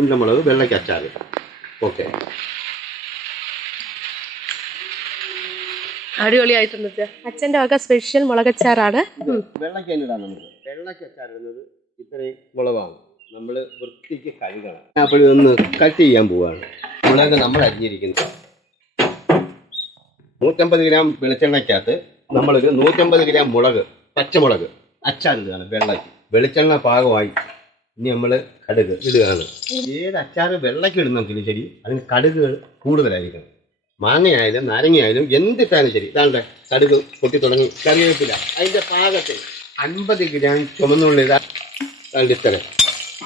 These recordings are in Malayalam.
ഉണ്ടമുളക് വെള്ളയ്ക്ക് അച്ചാർ ഓക്കെ. അടിപൊളിയായിട്ടുണ്ട്. അച്ഛാ. അച്ഛന്റെ വക സ്പെഷ്യൽ മുളകച്ചാറാണ്. വെള്ളയ്ക്ക് ഇടാം നമുക്ക് വെള്ളയ്ക്ക് അച്ചാർ ഇടുന്നത് ഇത്രയും മുളകാണ്. നമ്മൾ വൃത്തിക്ക് കഴുകണം. അപ്പോൾ ഒന്ന് കട്ട് ചെയ്യാൻ പോവാണ്. മുളക് നമ്മൾ അരിഞ്ഞിരിക്കുന്നത് നൂറ്റമ്പത് ഗ്രാം വെളിച്ചെണ്ണയ്ക്കകത്ത് നമ്മളൊരു നൂറ്റമ്പത് ഗ്രാം മുളക് പച്ചമുളക് അച്ചാറിടുകയാണ് വെള്ളയ്ക്ക്. വെളിച്ചെണ്ണ പാകമായി ഇനി നമ്മൾ കടുക്. ഇടുകയാണ്. ഏത് അച്ചാറ് വെള്ളയ്ക്ക് ഇടുന്നെങ്കിലും ശരി അതിന് കടുക് കൂടുതലായിരിക്കണം. മാങ്ങയായാലും നാരങ്ങയായാലും എന്തിട്ടാലും ശരി. ഇതാണ്ട് കടുക് പൊട്ടി തുടങ്ങി. കറിവേപ്പില അതിന്റെ പാകത്തിൽ അൻപത് ഗ്രാം ചുമന്നുള്ളി ഇതാ രണ്ട് ഇത്ര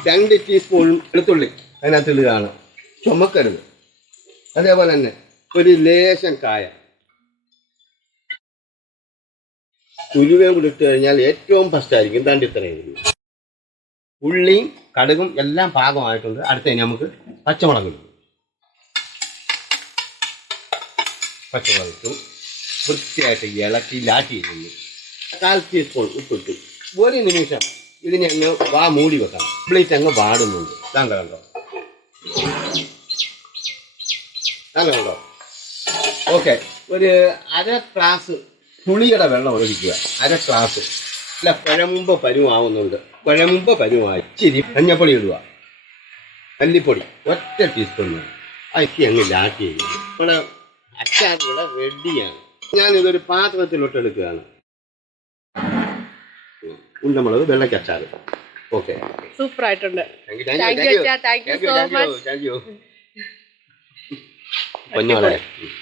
രണ്ട് ടീസ്പൂൺ വെളുത്തുള്ളി അതിനകത്ത് ഇടുകയാണ്. ചുമക്കരുത്. അതേപോലെ തന്നെ ഒരു ലേശം കായ. കുരുവേ കൂടി ഇട്ട് കഴിഞ്ഞാൽ ഏറ്റവും ഫസ്റ്റ് ആയിരിക്കും. ഇത്രയും. ഉള്ളിയും കടുകും എല്ലാം പാകമായിട്ടുണ്ട്. അടുത്തതിന് നമുക്ക് പച്ചമുളക് ഇടും. പച്ചമുളക് ഇട്ടു. വൃത്തിയായിട്ട് ഇളക്കി ലാറ്റി ചെയ്യുന്നു കാൽ ടീസ്പൂൺ ഉപ്പിട്ടു. ഒരു നിമിഷം ഇതിനെ അങ്ങ് വാ മൂടി വെക്കണം. കംപ്ലീറ്റ് അങ്ങ് വാടുന്നുണ്ട്. താങ്കൾ കണ്ടോ? താങ്കൾ കണ്ടോ? ഓക്കെ ഒരു അര ഗ്ലാസ് പുളിയുടെ വെള്ളം ഒഴിക്കുക. അര ഗ്ലാസ്. അല്ല കുഴമ്പ് പരുവാവുന്നുണ്ട്. കുഴമ്പ് പരുവായി. ഇച്ചിരി മഞ്ഞപ്പൊടി ഇടുക. മല്ലിപ്പൊടി. ഒറ്റ ടീസ്പൂൺ മതി. അയക്കി അങ്ങ് ലാക്കി നമ്മുടെ അച്ചാർ ഇവിടെ റെഡിയാണ് ഞാനിതൊരു പാത്രത്തിലോട്ട് എടുക്കുകയാണ്. ഉണ്ടമുളക് വെള്ളയ്ക്ക് അച്ചാർ. ഓക്കെ. സൂപ്പർ ആയിട്ടുണ്ട് താങ്ക് യു Thank you, അച്ഛാ.